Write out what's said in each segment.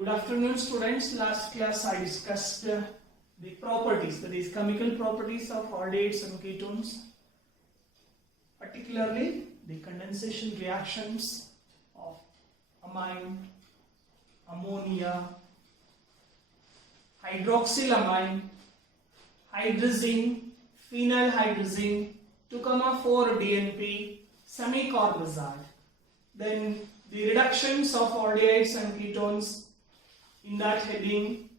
Good afternoon, students. Last class I discussed the properties, that is chemical properties of aldehydes and ketones, particularly the condensation reactions of amine, ammonia, hydroxylamine, hydrazine, phenylhydrazine, 2,4-DNP, semicarbazole. Then the reductions of aldehydes and ketones. In that heading,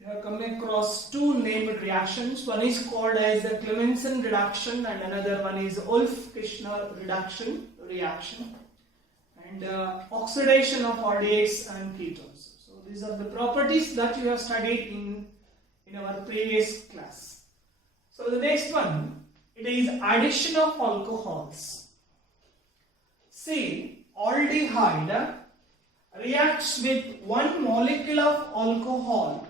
you have come across two named reactions. One is called as the Clemmensen reduction and another one is Wolff-Kishner reaction and oxidation of aldehydes and ketones. So these are the properties that you have studied in our previous class. So the next one, it is addition of alcohols. See, aldehyde reacts with one molecule of alcohol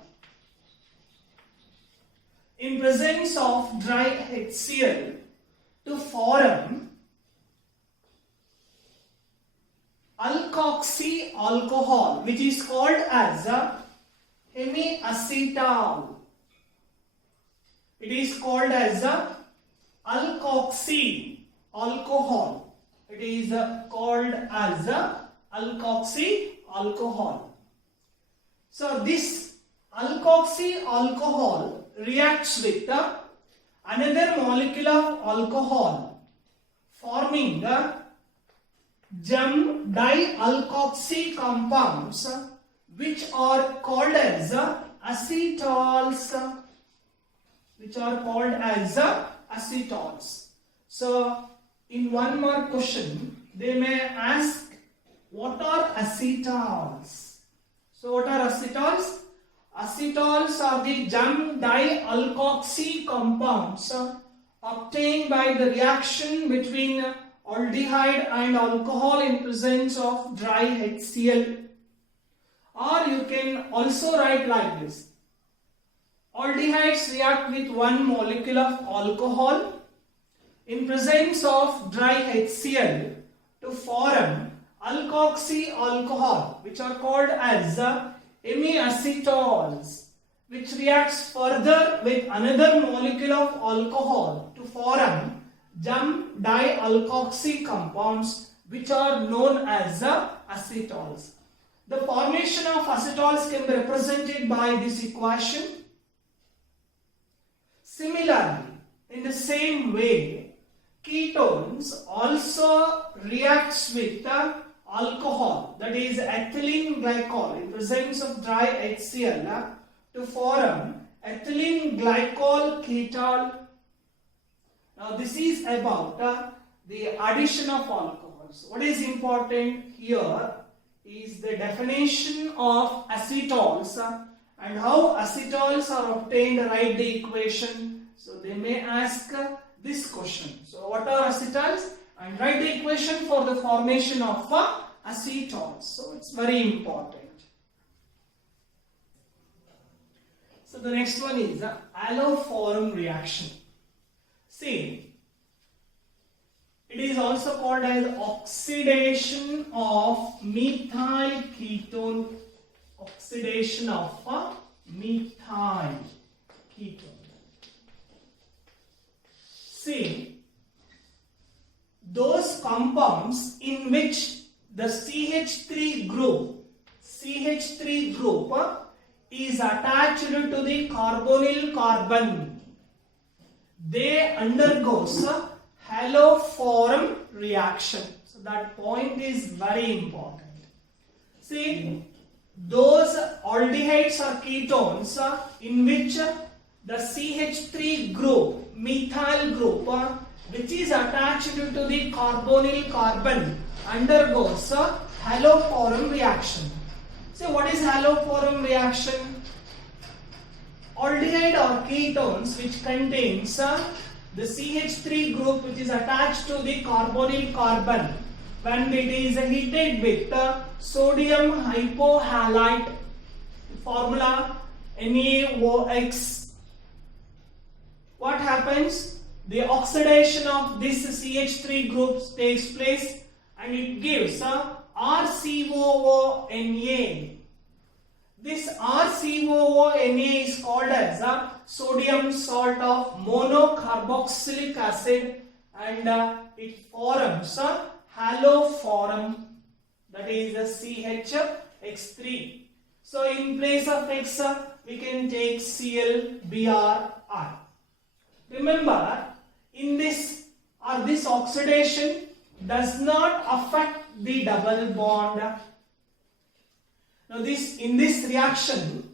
in presence of dry HCl to form alkoxy alcohol, which is called as hemiacetal. It is called as alkoxy alcohol. It is called as alkoxy alcohol. So this alkoxy alcohol reacts with another molecule of alcohol, forming gem dialkoxy compounds, which are called as acetals. So in one more question, they may ask, what are acetals? So what are acetals? Acetals are the gem dialkoxy compounds obtained by the reaction between aldehyde and alcohol in presence of dry HCl. Or you can also write like this. Aldehydes react with one molecule of alcohol in presence of dry HCl to form alkoxy alcohol, which are called as hemiacetals, which reacts further with another molecule of alcohol to form gem dialkoxy compounds, which are known as acetals. The formation of acetals can be represented by this equation. Similarly, in the same way, ketones also reacts with alcohol, that is ethylene glycol, in presence of dry HCl to form ethylene glycol ketol. Now this is about the addition of alcohols. What is important here is the definition of acetals and how acetals are obtained. Write the equation. So they may ask this question. So what are acetals? And write the equation for the formation of acetals. So it's very important. So the next one is alloform reaction. See, it is also called as oxidation of methyl ketone. Oxidation of methyl ketone. See, those compounds in which the CH3 group is attached to the carbonyl carbon, they undergoes haloform reaction. So that point is very important. See, those aldehydes or ketones in which the CH3 group, methyl group, which is attached to the carbonyl carbon, undergoes a haloform reaction. So what is haloform reaction? Aldehyde or ketones which contains the CH3 group which is attached to the carbonyl carbon, when it is heated with sodium hypohalite, formula NaOX, what happens? The oxidation of this CH3 group takes place and it gives RCOO Na. This RCOONA is called as a sodium salt of monocarboxylic acid, and it forms a haloform, that is a CHX3. So in place of X we can take ClBrI. Remember, in this oxidation does not affect the double bond. Now in this reaction,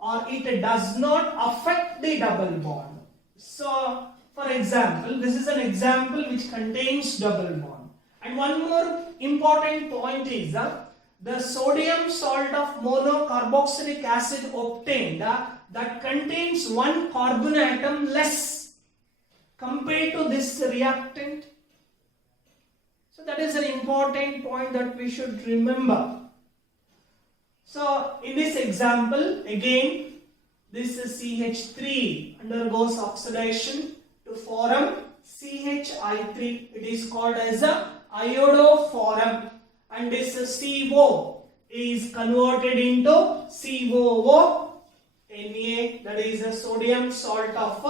or it does not affect the double bond. So for example, this is an example which contains double bond. And one more important point is the sodium salt of monocarboxylic acid obtained that contains one carbon atom less compared to this reactant. So that is an important point that we should remember. So in this example, again, this is CH3 undergoes oxidation to form CHI3. It is called as a iodoform, and this CO is converted into COONA, that is a sodium salt of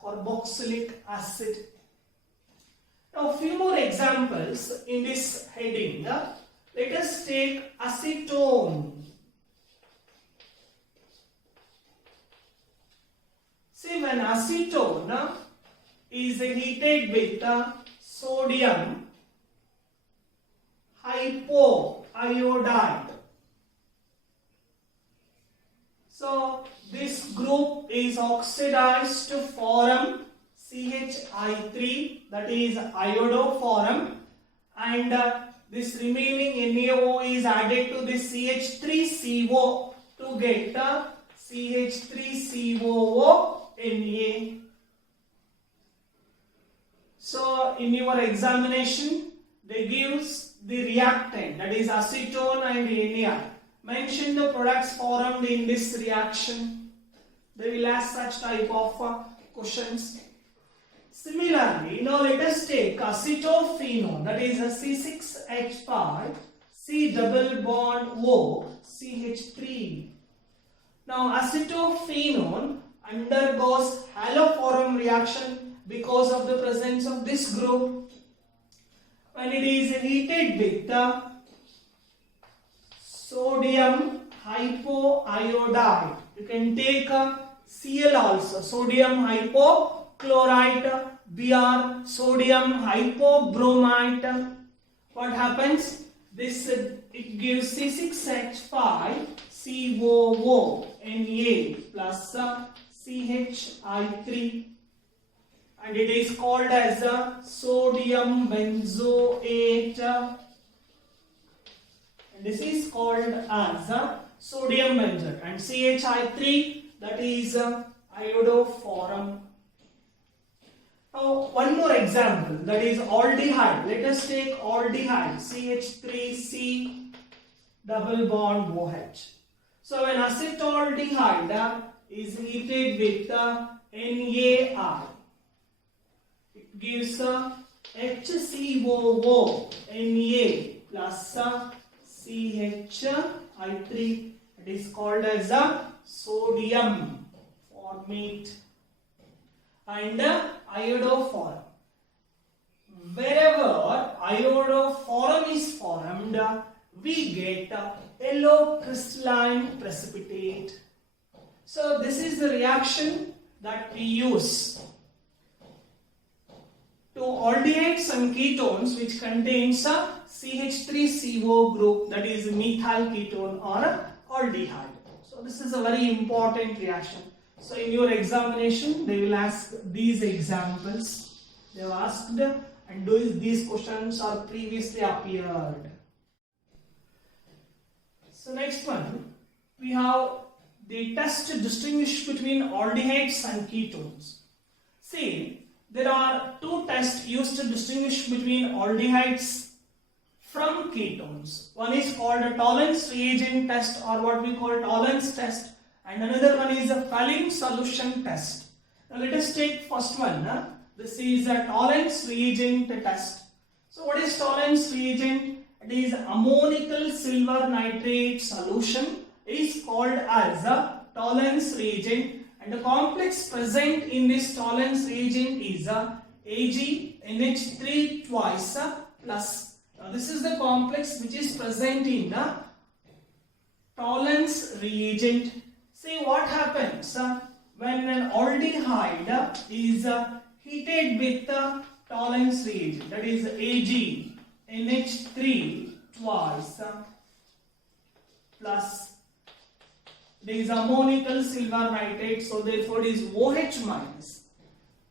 carboxylic acid. Now a few more examples in this heading. Let us take acetone. See, when acetone is heated with sodium hypoiodide, so this group is oxidized to form CHI3, that is iodoform, and this remaining NaO is added to this CH3CO to get CH3COONA. So in your examination, they gives the reactant, that is acetone and Na. Mention the products formed in this reaction. They will ask such type of questions. Similarly, now let us take acetophenone, that is a C6H5, C double bond O, CH3. Now acetophenone undergoes haloform reaction because of the presence of this group. When it is heated with the sodium hypoiodide, you can take Cl also, sodium hypochlorite, Br, sodium hypobromite. What happens? This it gives C6H5 COONA plus CHI3, and it is called as a sodium benzoate, and this is called as a sodium benzoate, and CHI3, that is iodoform. Now one more example, that is aldehyde. Let us take aldehyde, CH3C double bond OH. So when acetaldehyde is heated with NaI, it gives HCOONA plus CHI3. It is called as a sodium formate and iodoform. Wherever iodoform is formed, we get yellow crystalline precipitate. So this is the reaction that we use to aldehydes and ketones which contains a CH3CO group, that is methyl ketone or aldehyde. So this is a very important reaction. So in your examination they will ask these examples. They have asked, and these questions are previously appeared. So next one, we have the test to distinguish between aldehydes and ketones. See, there are two tests used to distinguish between aldehydes from ketones. One is called a Tollens reagent test, or what we call Tollens test, and another one is a Fehling solution test. Now let us take first one. This is a Tollens reagent test. So what is Tollens reagent? It is ammonical silver nitrate solution is called as a Tollens reagent, and the complex present in this Tollens reagent is a AgNH3 twice plus. Now this is the complex which is present in the Tollens reagent. See what happens when an aldehyde is heated with the Tollens reagent, that is AgNH3 twice plus. There is ammonical silver nitrate, so therefore it is OH minus.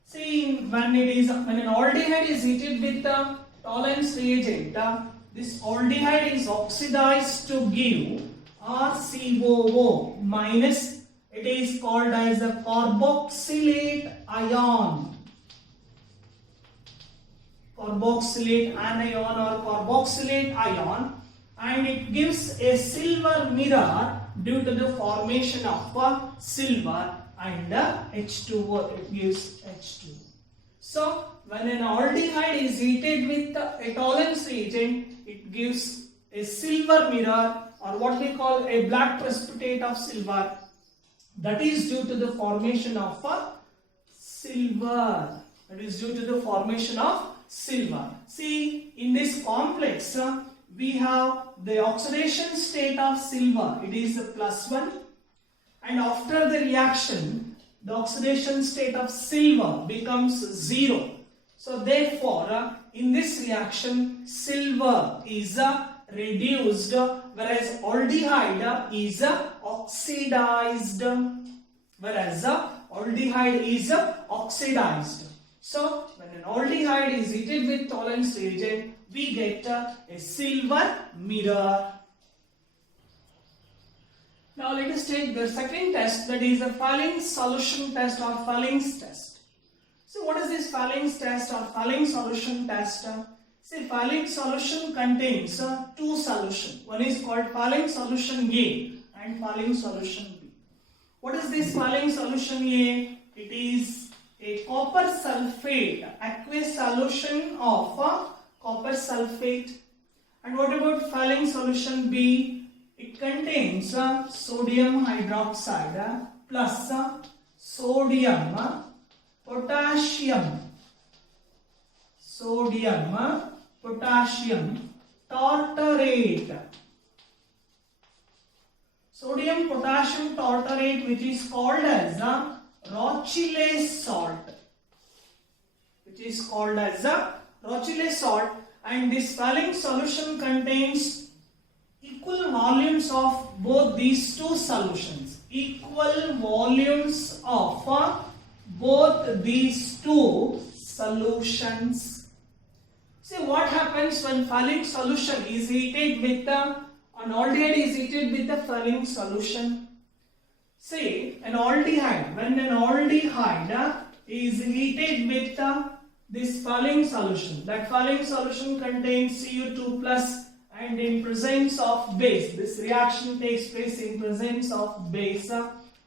See, when an aldehyde is heated with the Tollens reagent, this aldehyde is oxidized to give RCOO minus. It is called as a carboxylate ion. Carboxylate anion or carboxylate ion, and it gives a silver mirror due to the formation of silver and H2O. It gives H2. So when an aldehyde is heated with a Tollens reagent, it gives a silver mirror, or what we call a black precipitate of silver. That is due to the formation of silver. That is due to the formation of silver. See, in this complex, we have the oxidation state of silver. It is a +1, and after the reaction, the oxidation state of silver becomes 0. So therefore, in this reaction, silver is reduced, whereas aldehyde is oxidized. So when an aldehyde is heated with Tollens reagent, we get a silver mirror. Now let us take the second test, that is a Fallings solution test or Fallings test. So what is this Fallings test or Fallings solution test? See, Fallings solution contains two solutions. One is called Fallings solution A and Fallings solution B. What is this Fallings solution A? It is a copper sulfate, aqueous solution of copper sulfate. And what about Fallings solution B? It contains sodium hydroxide plus sodium potassium tartarate. Sodium potassium tartarate, which is called as Rochelle salt. And this Fallings solution contains equal volumes of both these two solutions. See what happens when Fallings solution is heated with an aldehyde is heated with the Fallings solution. Say when an aldehyde is heated with this Fallings solution, that Fallings solution contains Cu2 plus, and in presence of base, this reaction takes place in presence of base.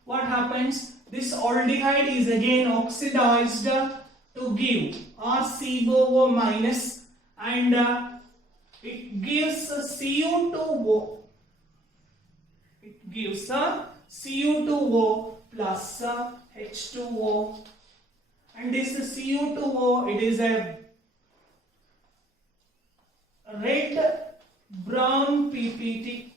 What happens? This aldehyde is again oxidized to give RCOO minus, and it gives Cu2O. It gives Cu2O plus H2O, and this Cu2O, it is a red brown PPT.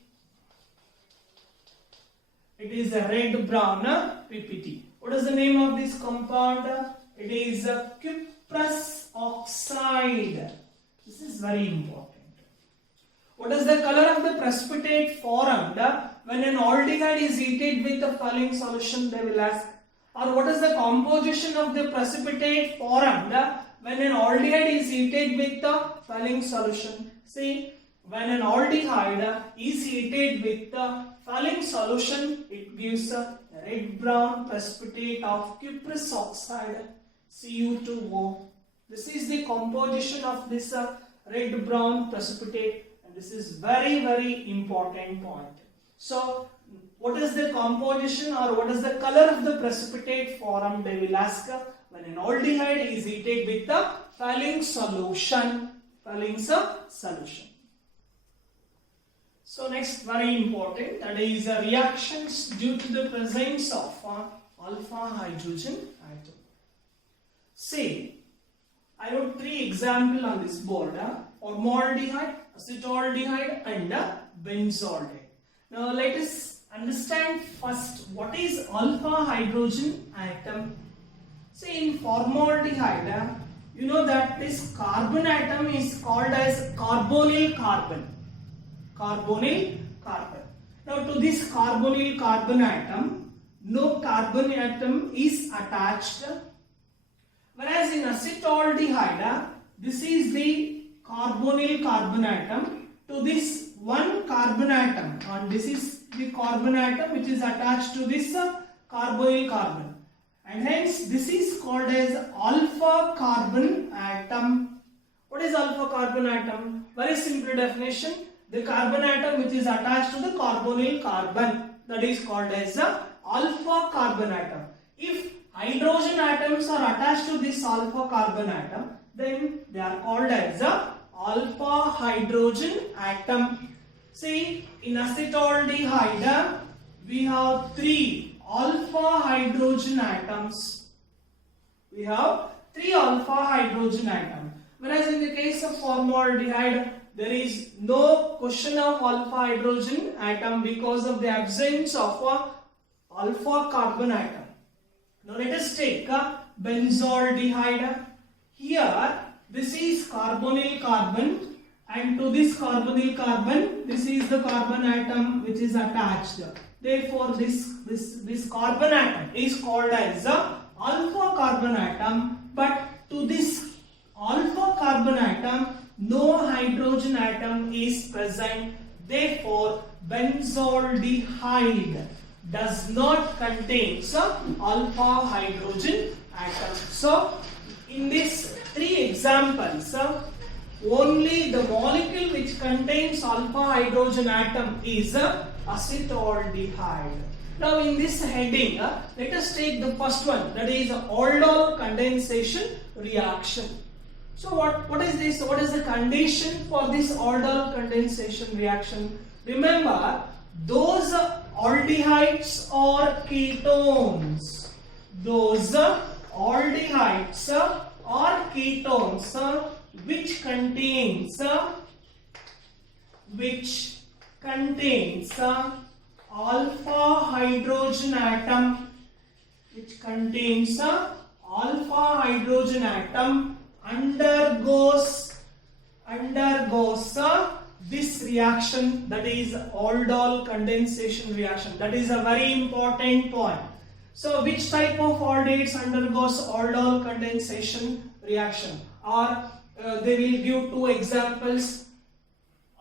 It is a red brown PPT. What is the name of this compound? It is cuprous oxide. This is very important. What is the color of the precipitate formed when an aldehyde is heated with the Fallings solution, they will ask. Or what is the composition of the precipitate formed when an aldehyde is heated with the Fallings solution? See, when an aldehyde is heated with the Fallings solution, it gives a red-brown precipitate of cuprous oxide, Cu2O. This is the composition of this red-brown precipitate, and this is very, very important point. So, what is the composition or what is the color of the precipitate formed? They will ask when an aldehyde is heated with the Fallings solution. So next, very important, that is reactions due to the presence of alpha hydrogen atom. See, I wrote 3 examples on this board: formaldehyde, acetaldehyde, and benzaldehyde. Now let us understand first what is alpha hydrogen atom. See, in formaldehyde, you know that this carbon atom is called as carbonyl carbon. Carbonyl carbon. Now to this carbonyl carbon atom, no carbon atom is attached. Whereas in acetaldehyde, this is the carbonyl carbon atom. To this one carbon atom, and this is the carbon atom which is attached to this carbonyl carbon, and hence this is called as alpha carbon atom. What is alpha carbon atom? Very simple definition: the carbon atom which is attached to the carbonyl carbon, that is called as the alpha carbon atom. If hydrogen atoms are attached to this alpha carbon atom, then they are called as the alpha hydrogen atom. See, in acetaldehyde, we have 3 alpha hydrogen atoms. We have 3 alpha hydrogen atoms. Whereas in the case of formaldehyde, there is no question of alpha hydrogen atom because of the absence of alpha carbon atom. Now let us take benzaldehyde. Here, this is carbonyl carbon, and to this carbonyl carbon, this is the carbon atom which is attached. Therefore, this carbon atom is called as the alpha carbon atom. But to this alpha carbon atom, no hydrogen atom is present. Therefore, benzaldehyde does not contain alpha hydrogen atom. So, in these 3 examples, only the molecule which contains alpha hydrogen atom is acetaldehyde. Now in this heading, let us take the first one, that is aldol condensation reaction. So what is this? What is the condition for this aldol condensation reaction? Remember, those aldehydes or ketones. Those aldehydes or ketones which contains alpha hydrogen atom, undergoes this reaction, that is aldol condensation reaction. That is a very important point. So which type of aldehydes undergoes aldol condensation reaction? Or they will give 2 examples.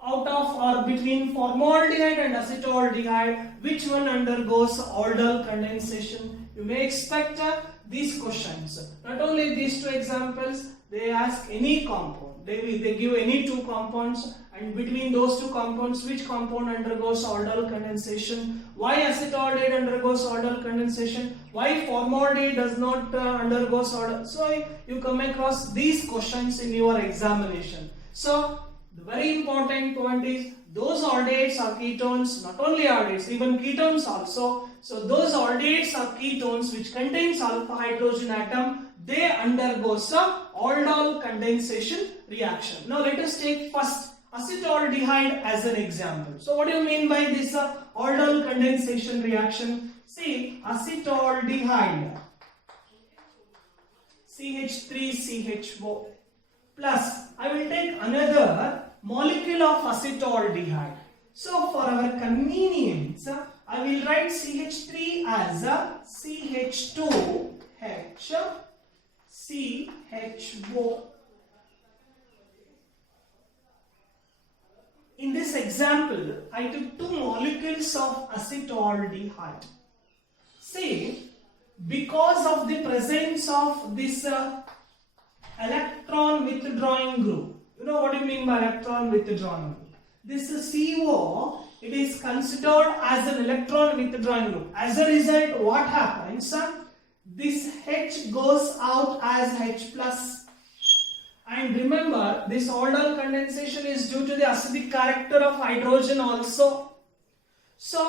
Out of or between formaldehyde and acetaldehyde, which one undergoes aldol condensation? You may expect these questions. Not only these 2 examples, they ask any compound. They give any 2 compounds, and between those 2 compounds, which compound undergoes aldol condensation? Why acetaldehyde undergoes aldol condensation? Why formaldehyde does not undergo aldol? So you come across these questions in your examination. So the very important point is, those aldehydes are ketones, not only aldehydes, even ketones also. So those aldehydes are ketones which contains alpha hydrogen atom, they undergo aldol condensation reaction. Now let us take first acetaldehyde as an example. So what do you mean by this aldol condensation reaction? See, acetaldehyde, CH3CHO plus, I will take another molecule of acetaldehyde. So for our convenience, I will write CH3 as CH2H CHO. In this example, I took 2 molecules of acetaldehyde. See, because of the presence of this electron withdrawing group. You know what I mean by electron withdrawing group? This CO, it is considered as an electron withdrawing group. As a result, what happens? This H goes out as H plus, And remember, this aldol condensation is due to the acidic character of hydrogen also. So,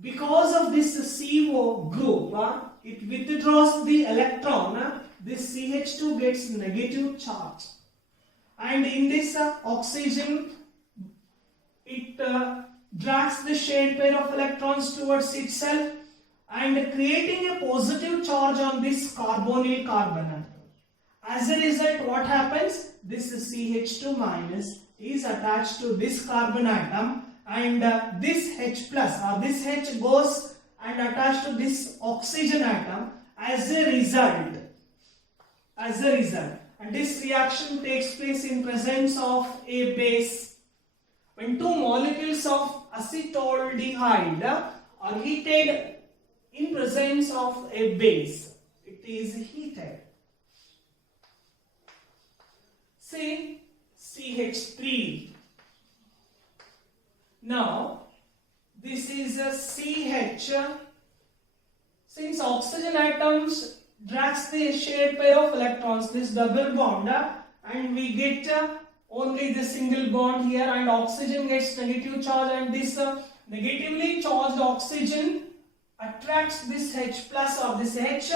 because of this CO group, it withdraws the electron. This CH2 gets negative charge. And in this oxygen, it drags the shared pair of electrons towards itself and creating a positive charge on this carbonyl carbon atom. As a result, what happens? This CH2 minus is attached to this carbon atom, and this H plus or this H goes and attached to this oxygen atom as a result. And this reaction takes place in presence of a base. When two molecules of acetaldehyde are heated in presence of a base, it is heated. Say CH3. Now, this is a CH. Since oxygen atoms drags the shared pair of electrons, this double bond, and we get only the single bond here, and oxygen gets negative charge, and this negatively charged oxygen attracts this H plus or this H.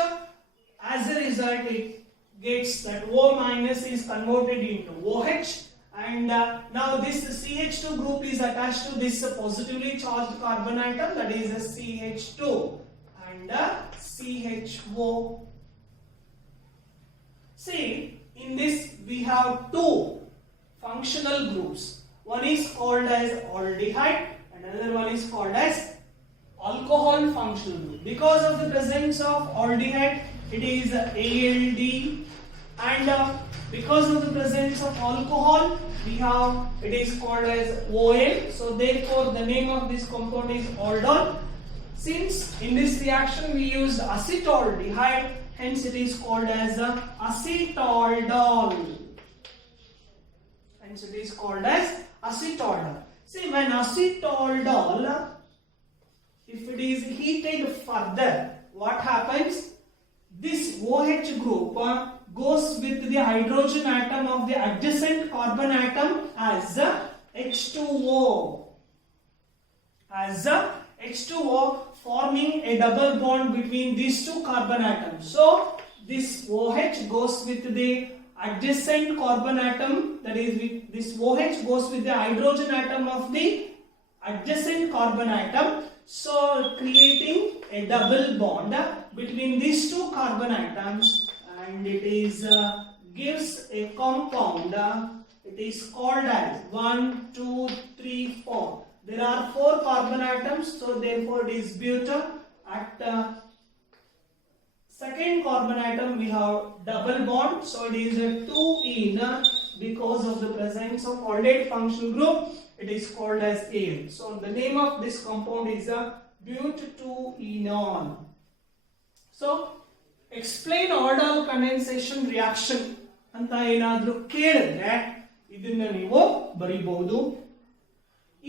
As a result, it gets that O minus is converted into OH, and now this CH2 group is attached to this positively charged carbon atom, that is a CH2 and CHO. See, in this we have two functional groups. One is called as aldehyde and another one is called as alcohol functional group. Because of the presence of aldehyde, it is ALD, and because of the presence of alcohol, we have it is called as OL. So therefore, the name of this compound is aldol. Since in this reaction we used acetaldehyde, hence it is called as acetaldol. Hence it is called as acetaldol. See, when acetaldol, if it is heated further, what happens? This OH group goes with the hydrogen atom of the adjacent carbon atom as H2O. As H2O, forming a double bond between these two carbon atoms. So this OH goes with the adjacent carbon atom, that is with this OH goes with the hydrogen atom of the adjacent carbon atom, so creating a double bond between these two carbon atoms, and it is gives a compound. It is called as 1, 2, 3, 4. There are 4 carbon atoms, so therefore it is butyl. At second carbon atom we have double bond, so it is a 2-ene. Because of the presence of aldehyd functional group, it is called as Al. So the name of this compound is a but2-enol. So explain aldol condensation reaction ಅಂತ ಏನಾದರೂ ಕೇಳಿದ್ರೆ ಇದನ್ನ ನೀವು ಬರೀಬಹುದು.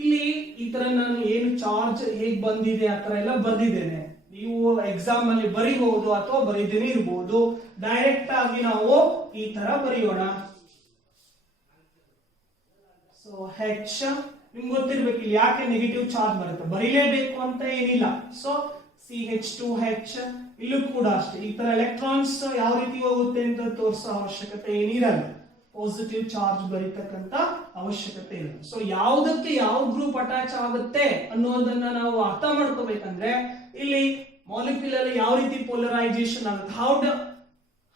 ಇಲ್ಲಿ ಈ ತರ ನಾನು ಏನು ಚಾರ್ಜ್ ಹೇಗೆ ಬಂದಿದೆ ಆ ತರ ಎಲ್ಲ ಬರ್ದಿದ್ದೇನೆ. ನೀವು ಎಕ್ಸಾಮ್ ಅಲ್ಲಿ ಬರೀಬಹುದು ಅಥವಾ ಬರೀದೇನೆ ಇರಬಹುದು. ಡೈರೆಕ್ಟ್ ಆಗಿ ನಾವು ಈ ತರ ಬರೆಯೋಣ. ಸೊ H ನಿಮ್ಗೆ ಗೊತ್ತಿರಬೇಕು ಇಲ್ಲಿ ಯಾಕೆ ನೆಗೆಟಿವ್ ಚಾರ್ಜ್ ಬರುತ್ತೆ, ಬರೀಲೇಬೇಕು ಅಂತ ಏನಿಲ್ಲ. ಸೊ CH2H ಇಲ್ಲೂ ಕೂಡ ಅಷ್ಟೇ ಈ ತರ ಎಲೆಕ್ಟ್ರಾನ್ಸ್ ಯಾವ ರೀತಿ ಹೋಗುತ್ತೆ ಅಂತ ತೋರಿಸೋ ಅವಶ್ಯಕತೆ ಏನಿರಲ್ಲ. ಪಾಸಿಟಿವ್ ಚಾರ್ಜ್ ಬರೀತಕ್ಕಂತ ಅವಶ್ಯಕತೆ ಇಲ್ಲ. ಸೊ ಯಾವುದಕ್ಕೆ ಯಾವ ಗ್ರೂಪ್ ಅಟ್ಯಾಚ್ ಆಗುತ್ತೆ ಅನ್ನೋದನ್ನ ನಾವು ಅರ್ಥ ಮಾಡ್ಕೋಬೇಕಂದ್ರೆ ಇಲ್ಲಿ ಮಾಲಿಕ್ಯೂಲ್ ಅಲ್ಲಿ ಯಾವ ರೀತಿ ಪೋಲರೈಸೇಷನ್ ಆಗುತ್ತೆ,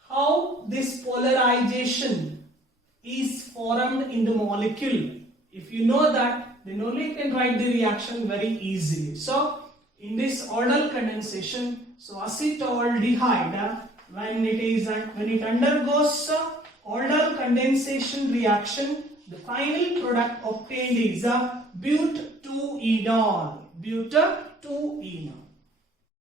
how this polarization is formed in the molecule. If you know that, then only you can write the reaction very easily. So in this aldol condensation, so acetaldehyde when it undergoes aldol condensation reaction, the final product obtained is a but2-enol. But2-enol.